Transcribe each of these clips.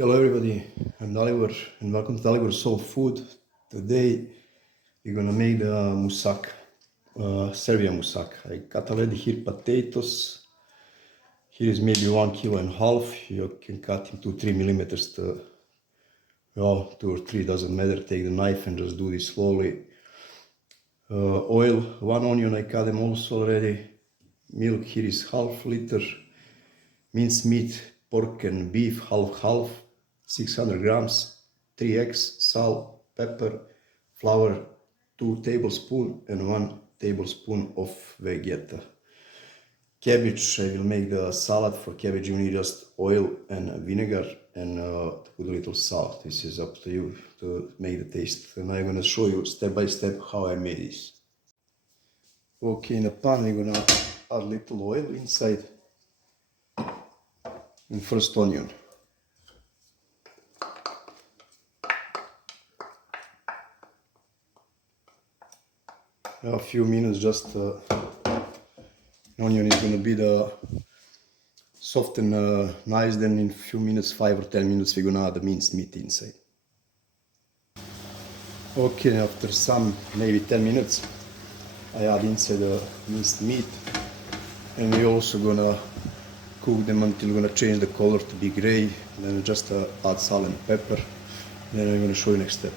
Hello everybody, I'm Dalibor and welcome to Dalibor Soulfood. Today we're gonna make the Musaka, Serbian Musaka. I cut already here potatoes. Here is maybe 1.5 kilograms. You can cut into 3 millimeters to, well, 2 or 3, doesn't matter. Take the knife and just do this slowly. Oil, 1 onion, I cut them also already. Milk, here is half liter. Minced meat, pork and beef, half, 600 grams, 3 eggs, salt, pepper, flour, 2 tablespoons and 1 tablespoon of vegeta. Cabbage, I will make the salad. For cabbage you need just oil and vinegar and put a little salt. This is up to you to make the taste. And I'm gonna show you step by step how I made this. Okay, in the pan we're gonna add little oil inside. And first onion. A few minutes, just onion is going to be the soft and nice. Then in a few minutes, 5 or 10 minutes, we're going to add the minced meat inside. Okay, after some maybe 10 minutes, I add inside the minced meat, and we're also going to cook them until we're going to change the color to be gray. Then just add salt and pepper. Then I'm going to show you next step.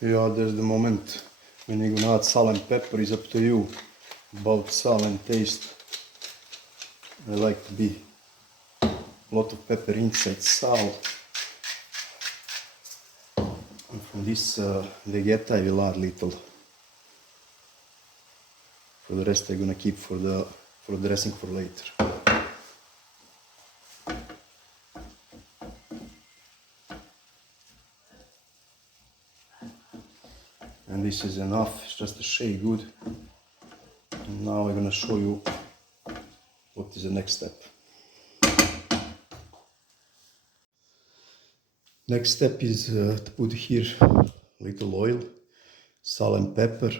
Yeah, there's the moment when you're going to add salt and pepper. Is up to you about salt and taste. I like to be a lot of pepper inside salt. And from this vegeta I will add little. For the rest I'm going to keep for the dressing for later. And this is enough, it's just a shake good. And now I'm gonna show you what is the next step. Next step is to put here little oil, salt and pepper.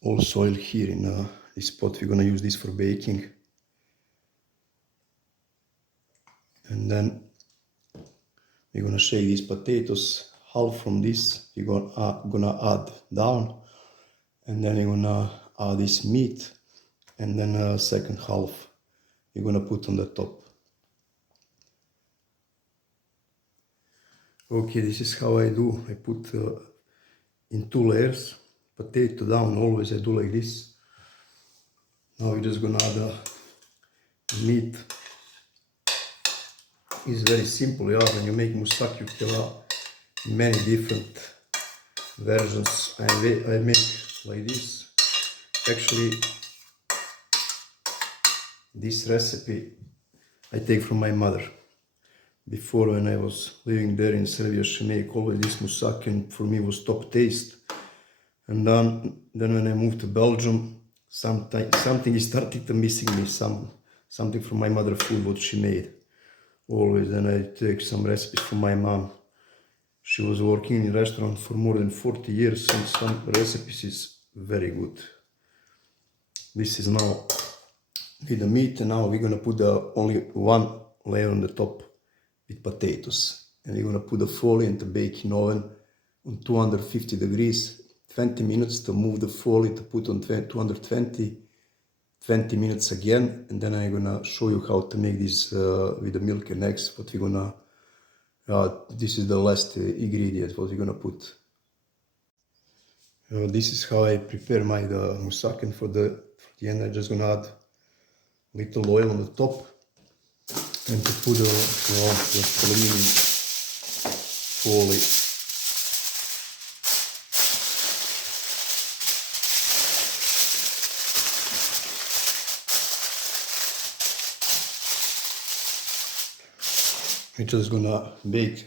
Also oil here in this pot. We're gonna use this for baking. And then we're gonna shake these potatoes. Half from this we're gonna add down, and then we're gonna add this meat, and then second half we're gonna put on the top. Okay, this is how I do. I put in 2 layers, potato down, always I do like this. Now we're just gonna add the meat. It's very simple, yeah. When you make moussaka, you can add many different versions. I make like this. Actually, this recipe I take from my mother. Before, when I was living there in Serbia, she made always this moussaka, and for me it was top taste. And then when I moved to Belgium, something is started to missing me, something from my mother food what she made. Always, then I take some recipes from my mom. She was working in a restaurant for more than 40 years, and some recipes is very good. This is now with the meat, and now we're gonna put only 1 layer on the top with potatoes. And we're gonna put the foil in the baking oven on 250 degrees, 20 minutes to move the foil to put on 220, 20 minutes again, and then I'm gonna show you how to make this with the milk and eggs, what we're gonna this is the last ingredient what we're gonna put. This is how I prepare my moussaka, and for the end I'm just gonna add little oil on the top and to put the aluminum foil. I'm just gonna bake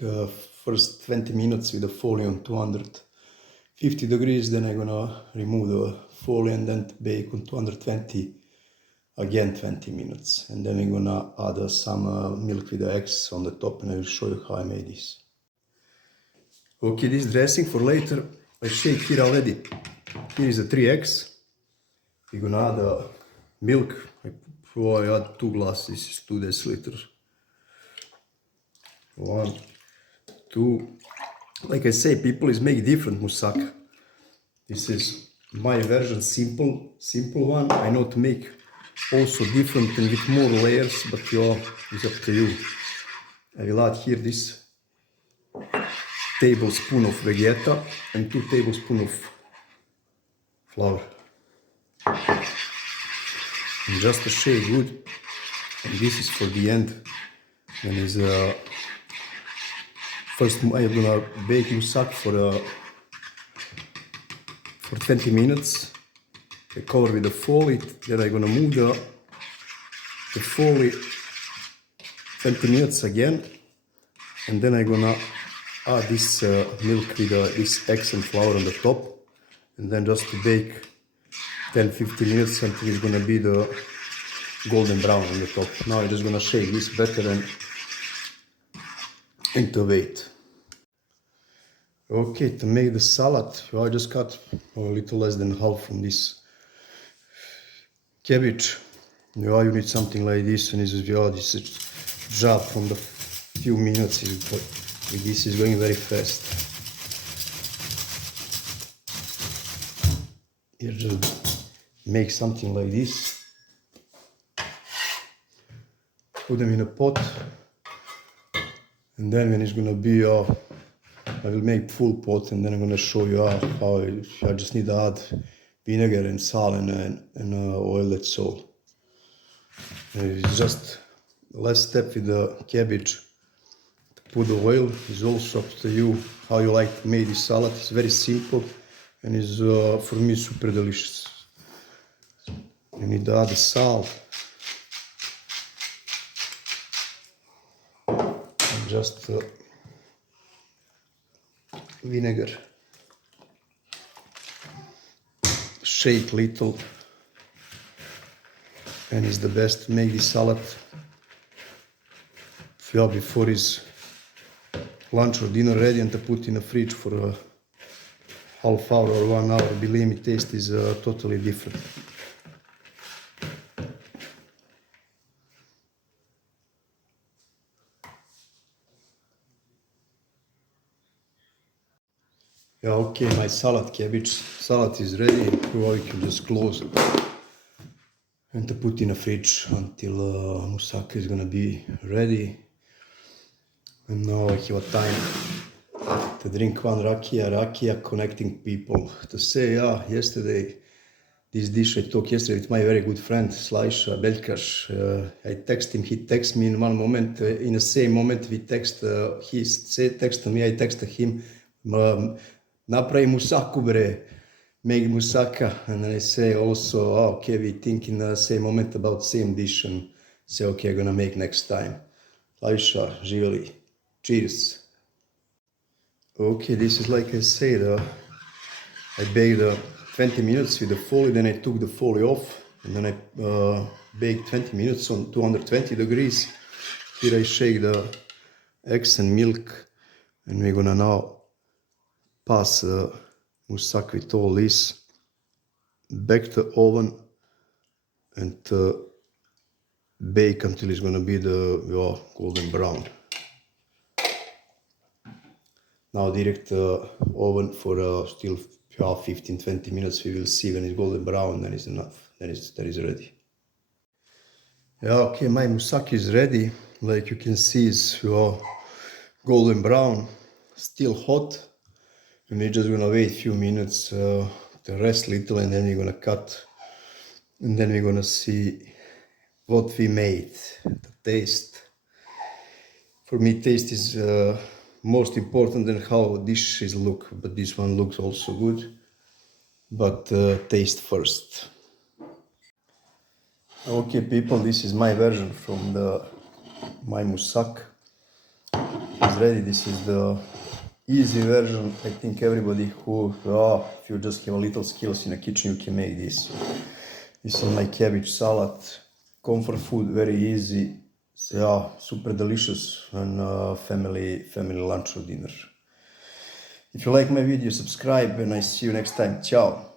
first 20 minutes with the foil on 250 degrees, then I'm gonna remove the foil and then bake on 220 again 20 minutes. And then I'm gonna add some milk with the eggs on the top, and I will show you how I made this. Okay, this dressing for later, I shake here already. Here is the 3 eggs. We're gonna add milk. I add 2 glasses, 2 deciliters. 1, 2. Like I say, people is make different moussaka. This is my version, simple one. I know to make also different and with more layers, but it's up to you. I will add here this tablespoon of vegeta and 2 tablespoons of flour. And just to shake good. And this is for the end. And is first I'm gonna bake moussaka for 20 minutes. I cover with the foil. Then I'm gonna move the foil 20 minutes again, and then I'm gonna add this milk with this eggs and flour on the top, and then just to bake 10-15 minutes until it's gonna be the golden brown on the top. Now I'm just gonna shake this better and incubate. Okay, to make the salad, I just cut a little less than half from this cabbage. You need something like this, and this is job from the few minutes, but this is going very fast. You just make something like this, put them in a pot, and then when it's gonna be I will make full pot, and then I'm gonna show you how I just need to add vinegar and salt and oil, that's all. It's just the last step with the cabbage. To put the oil is also up to you how you like to make this salad. It's very simple and is for me super delicious. You need to add the salt and just vinegar. Shake little, and it's the best to make this salad before is lunch or dinner ready, and to put in the fridge for a half hour or 1 hour. Believe me, taste is totally different. Yeah, okay, my cabbage salad is ready. Now you can just close it and to put in the fridge until Musaka is gonna be ready. And now I have a time to drink one rakia connecting people. To say, yesterday, this dish I took yesterday with my very good friend Slaisha Belkash. I text him, he texted me in one moment. In the same moment we text, he texted me, I texted him. Napravi Musaku bre, make Musaka. And then I say also, okay, we think in the same moment about same dish, and say, okay, I'm gonna make next time. Aisha, živjeli, cheers. Okay, this is like I said, I baked 20 minutes with the foil, then I took the foil off, and then I baked 20 minutes on 220 degrees. Here I shake the eggs and milk, and we're gonna now pass Musaka with all this back to the oven and bake until it's gonna be the golden brown. Now direct oven for still 15-20 minutes. We will see when it's golden brown, then it's enough, then it's ready. Yeah, okay, my Musaka is ready. Like you can see, it's golden brown, still hot. And we're just gonna wait a few minutes to rest a little, and then we're gonna cut, and then we're gonna see what we made, the taste. For me, taste is most important than how dishes look, but this one looks also good, but taste first. Okay people, this is my version from my Musaka. It's ready. This is the easy version. I think everybody who, if you just have a little skills in the kitchen, you can make this. This is my cabbage salad, comfort food, very easy. So, super delicious and family lunch or dinner. If you like my video, subscribe, and I see you next time. Ciao.